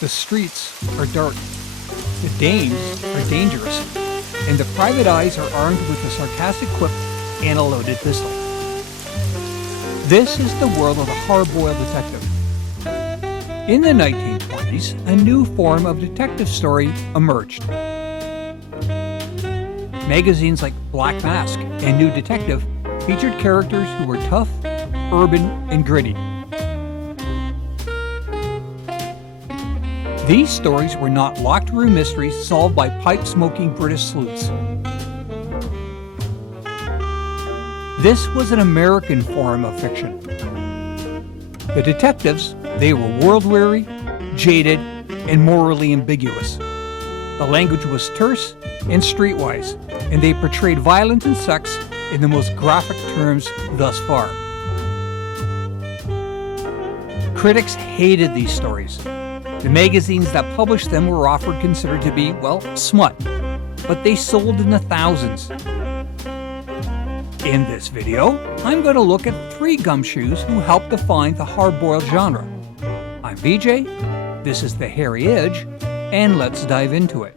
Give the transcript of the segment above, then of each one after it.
The streets are dark, the dames are dangerous, and the private eyes are armed with a sarcastic quip and a loaded pistol. This is the world of the hard-boiled detective. In the 1920s, a new form of detective story emerged. Magazines like Black Mask and New Detective featured characters who were tough, urban, and gritty. These stories were not locked room mysteries solved by pipe-smoking British sleuths. This was an American form of fiction. The detectives, they were world-weary, jaded, and morally ambiguous. The language was terse and streetwise, and they portrayed violence and sex in the most graphic terms thus far. Critics hated these stories. The magazines that published them were often considered to be, well, smut, but they sold in the thousands. In this video, I'm going to look at 3 gumshoes who helped define the hard-boiled genre. I'm VJ, this is The Hairy Edge, and let's dive into it.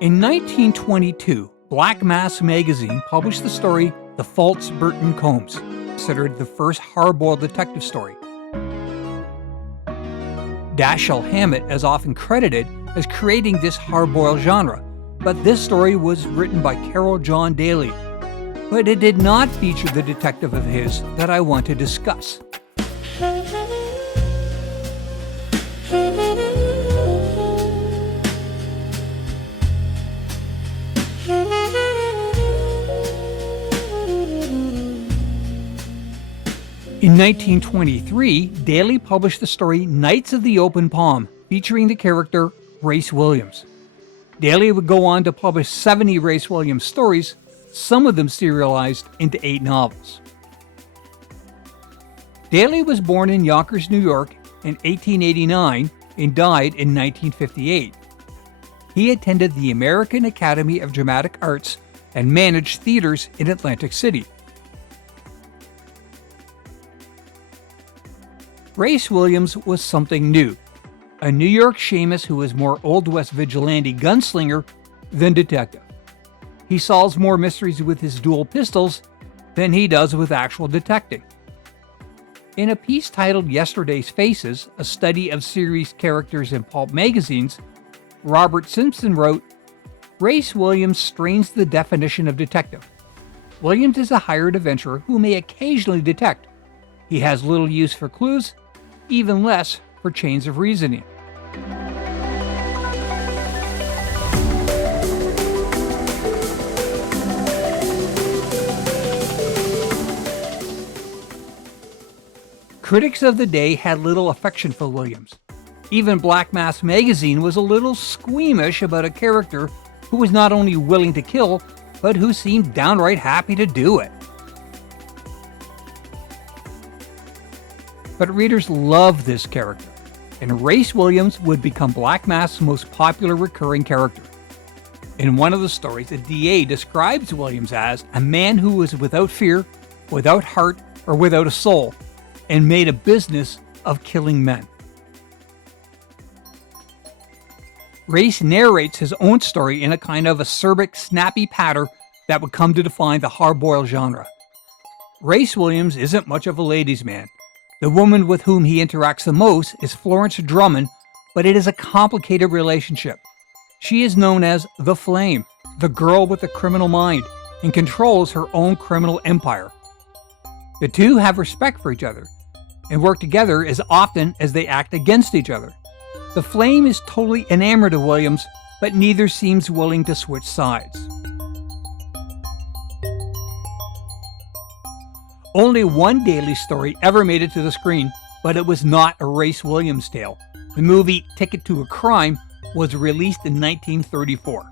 In 1922, Black Mask magazine published the story The False Burton Combs, considered the first hard-boiled detective story. Dashiell Hammett is often credited as creating this hard-boiled genre, but this story was written by Carol John Daly. But it did not feature the detective of his that I want to discuss. In 1923, Daly published the story Knights of the Open Palm, featuring the character Race Williams. Daly would go on to publish 70 Race Williams stories, some of them serialized into 8 novels. Daly was born in Yonkers, New York in 1889 and died in 1958. He attended the American Academy of Dramatic Arts and managed theaters in Atlantic City. Race Williams was something new, a New York shamus who was more Old West vigilante gunslinger than detective. He solves more mysteries with his dual pistols than he does with actual detecting. In a piece titled Yesterday's Faces, a study of series characters in pulp magazines, Robert Simpson wrote, "Race Williams strains the definition of detective. Williams is a hired adventurer who may occasionally detect. He has little use for clues, even less for chains of reasoning." Critics of the day had little affection for Williams. Even Black Mask magazine was a little squeamish about a character who was not only willing to kill, but who seemed downright happy to do it. But readers loved this character, and Race Williams would become Black Mask's most popular recurring character. In one of the stories, the DA describes Williams as a man who was without fear, without heart, or without a soul, and made a business of killing men. Race narrates his own story in a kind of acerbic, snappy patter that would come to define the hard-boiled genre. Race Williams isn't much of a ladies' man. The woman with whom he interacts the most is Florence Drummond, but it is a complicated relationship. She is known as the Flame, the girl with the criminal mind, and controls her own criminal empire. The two have respect for each other, and work together as often as they act against each other. The Flame is totally enamored of Williams, but neither seems willing to switch sides. Only one Daly story ever made it to the screen, but it was not a Race Williams tale. The movie Ticket to a Crime was released in 1934.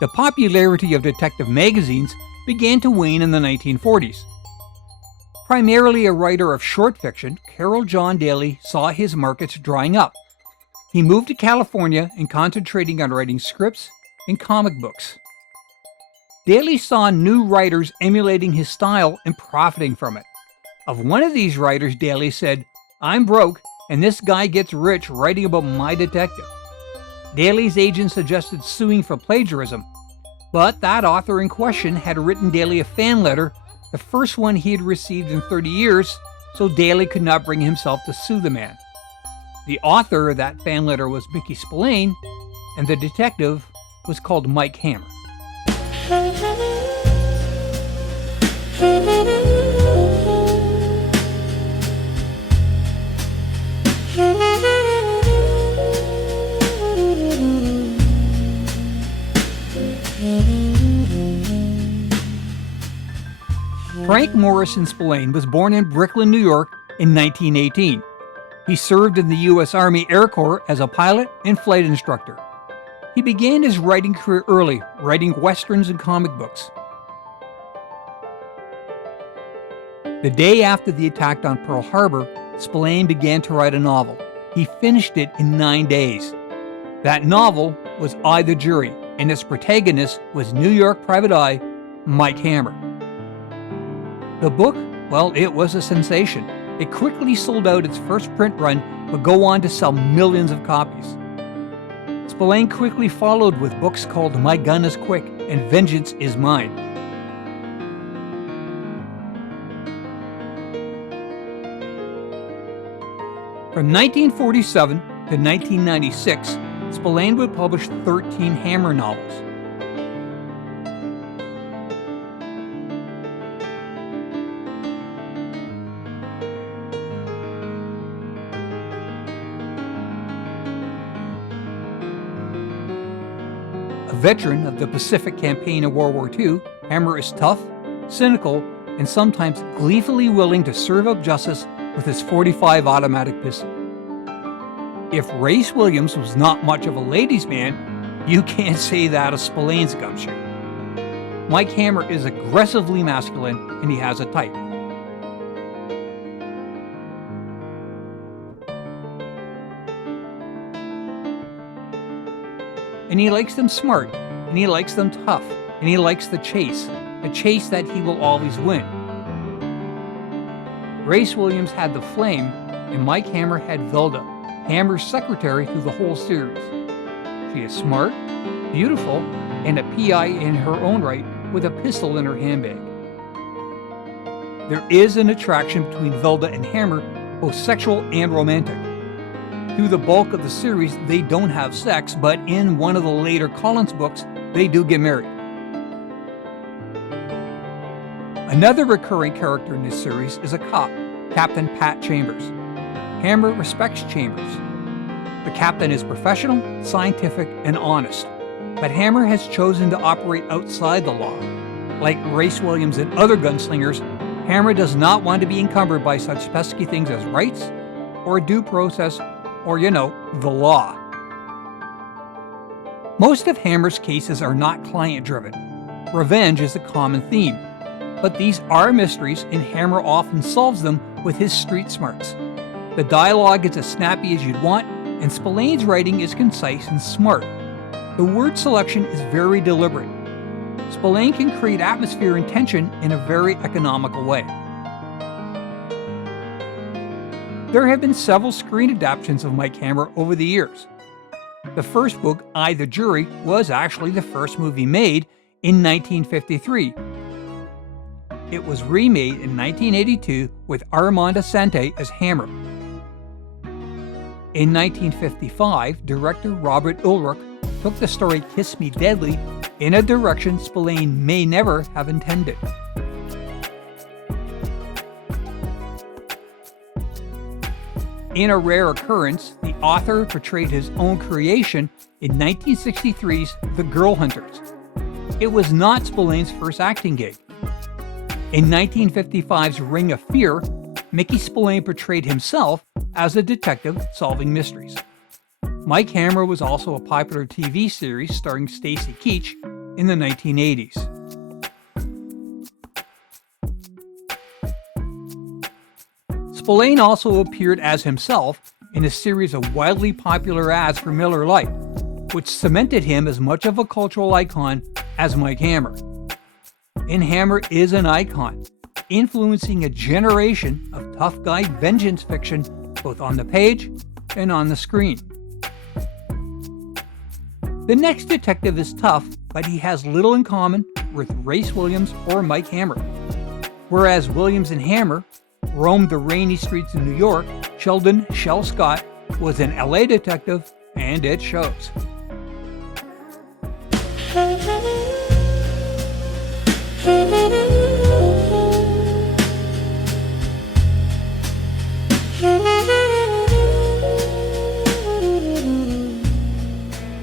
The popularity of detective magazines began to wane in the 1940s. Primarily a writer of short fiction, Carol John Daly saw his markets drying up. He moved to California and concentrating on writing scripts and comic books. Daly saw new writers emulating his style and profiting from it. Of one of these writers, Daly said, "I'm broke, and this guy gets rich writing about my detective." Daly's agent suggested suing for plagiarism, but that author in question had written Daly a fan letter, the first one he had received in 30 years, so Daly could not bring himself to sue the man. The author of that fan letter was Mickey Spillane, and the detective was called Mike Hammer. Frank Morrison Spillane was born in Brooklyn, New York in 1918. He served in the U.S. Army Air Corps as a pilot and flight instructor. He began his writing career early, writing westerns and comic books. The day after the attack on Pearl Harbor, Spillane began to write a novel. He finished it in 9 days. That novel was I, the Jury, and its protagonist was New York private eye Mike Hammer. The book, well, it was a sensation. It quickly sold out its first print run, but go on to sell millions of copies. Spillane quickly followed with books called My Gun is Quick and Vengeance is Mine. From 1947 to 1996, Spillane would publish 13 Hammer novels. A veteran of the Pacific Campaign of World War II, Hammer is tough, cynical, and sometimes gleefully willing to serve up justice with his .45 automatic pistol. If Race Williams was not much of a ladies' man, you can't say that of Spillane's gumshoe. Mike Hammer is aggressively masculine, and he has a type. And he likes them smart, and he likes them tough, and he likes the chase, a chase that he will always win. Race Williams had the flame, and Mike Hammer had Velda, Hammer's secretary through the whole series. She is smart, beautiful, and a PI in her own right with a pistol in her handbag. There is an attraction between Velda and Hammer, both sexual and romantic. Through the bulk of the series, they don't have sex, but in one of the later Collins books, they do get married. Another recurring character in this series is a cop, Captain Pat Chambers. Hammer respects Chambers. The captain is professional, scientific, and honest, but Hammer has chosen to operate outside the law. Like Race Williams and other gunslingers, Hammer does not want to be encumbered by such pesky things as rights, or due process, or, the law. Most of Hammer's cases are not client-driven. Revenge is a common theme, but these are mysteries, and Hammer often solves them with his street smarts. The dialogue is as snappy as you'd want, and Spillane's writing is concise and smart. The word selection is very deliberate. Spillane can create atmosphere and tension in a very economical way. There have been several screen adaptations of Mike Hammer over the years. The first book, I, the Jury, was actually the first movie made in 1953. It was remade in 1982 with Armand Assante as Hammer. In 1955, director Robert Ulrich took the story Kiss Me Deadly in a direction Spillane may never have intended. In a rare occurrence, the author portrayed his own creation in 1963's The Girl Hunters. It was not Spillane's first acting gig. In 1955's Ring of Fear, Mickey Spillane portrayed himself as a detective solving mysteries. Mike Hammer was also a popular TV series starring Stacy Keach in the 1980s. Spillane also appeared as himself in a series of wildly popular ads for Miller Lite, which cemented him as much of a cultural icon as Mike Hammer. And Hammer is an icon, influencing a generation of tough guy vengeance fiction both on the page and on the screen. The next detective is tough, but he has little in common with Race Williams or Mike Hammer. Whereas Williams and Hammer roamed the rainy streets of New York, Sheldon "Shell" Scott was an LA detective, and it shows.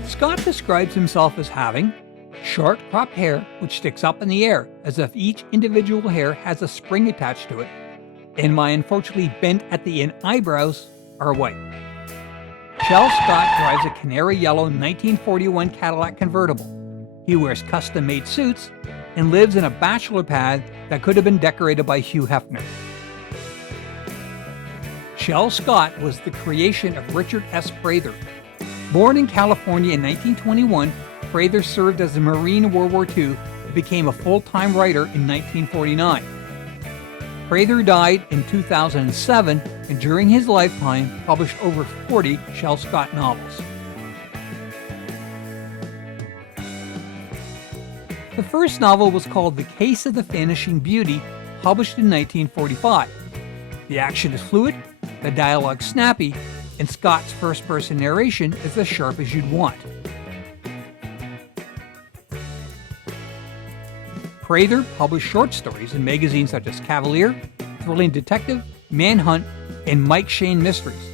Scott describes himself as having short cropped hair which sticks up in the air as if each individual hair has a spring attached to it, and my unfortunately bent at the end eyebrows are white. Shell Scott drives a canary yellow 1941 Cadillac convertible. He wears custom-made suits and lives in a bachelor pad that could have been decorated by Hugh Hefner. Shell Scott was the creation of Richard S. Prather. Born in California in 1921, Prather served as a Marine in World War II and became a full-time writer in 1949. Prather died in 2007 and during his lifetime published over 40 Shell Scott novels. The first novel was called The Case of the Vanishing Beauty, published in 1945. The action is fluid, the dialogue snappy, and Scott's first-person narration is as sharp as you'd want. Prather published short stories in magazines such as Cavalier, Thrilling Detective, Manhunt, and Mike Shane Mysteries.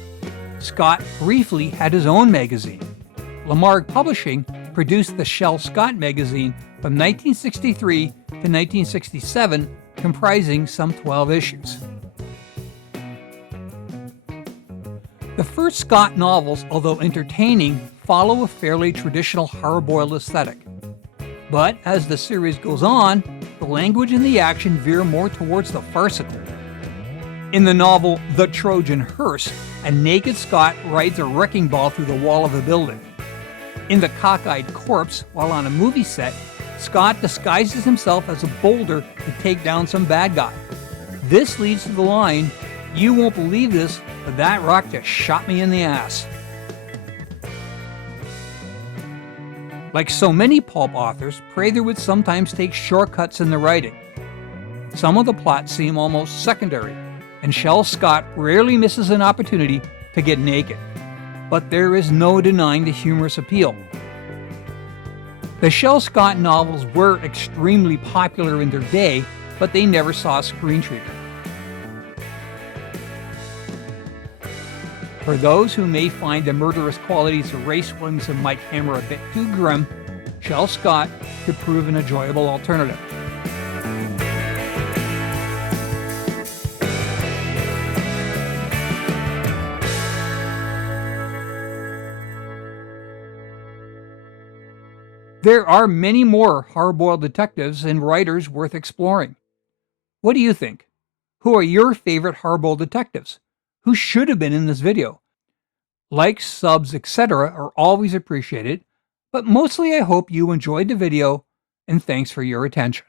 Scott briefly had his own magazine. Lamarck Publishing produced the Shell Scott magazine from 1963 to 1967, comprising some 12 issues. The first Scott novels, although entertaining, follow a fairly traditional hard-boiled aesthetic. But as the series goes on, the language and the action veer more towards the farcical. In the novel The Trojan Hearse, a naked Scott rides a wrecking ball through the wall of a building. In The Cockeyed Corpse, while on a movie set, Scott disguises himself as a boulder to take down some bad guy. This leads to the line, "You won't believe this, but that rock just shot me in the ass." Like so many pulp authors, Prather would sometimes take shortcuts in the writing. Some of the plots seem almost secondary, and Shell Scott rarely misses an opportunity to get naked. But there is no denying the humorous appeal. The Shell Scott novels were extremely popular in their day, but they never saw screen treatment. For those who may find the murderous qualities of Race Williams and Mike Hammer a bit too grim, Shell Scott could prove an enjoyable alternative. There are many more hard-boiled detectives and writers worth exploring. What do you think? Who are your favorite hard-boiled detectives? Who should have been in this video? Likes, subs, etc. are always appreciated, but mostly I hope you enjoyed the video, and thanks for your attention.